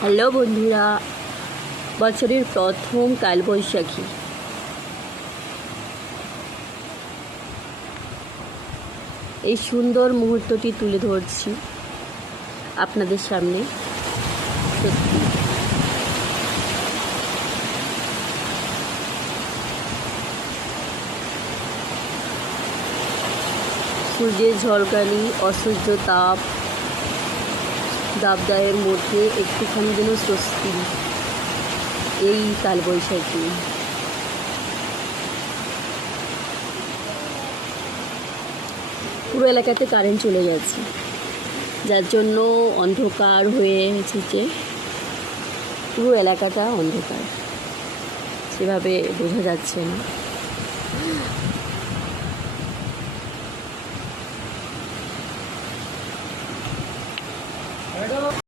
Hello বন্ধুরা, বছরের প্রথম কালবৈশাখী। এই সুন্দর মুহূর্তটি তুলে ধরছি আপনাদের সামনে। সত্যি সূর্যের ঝলকানি, অসহ্য তাপ, দাবদাহের মধ্যে একটুখানি যেন স্বস্তি। এই কালবৈশাখী পুরো এলাকাতে কারেন্ট চলে গেছে, যার জন্য অন্ধকার হয়ে এসেছে। পুরো এলাকাটা অন্ধকার, সেভাবে বোঝা যাচ্ছে না।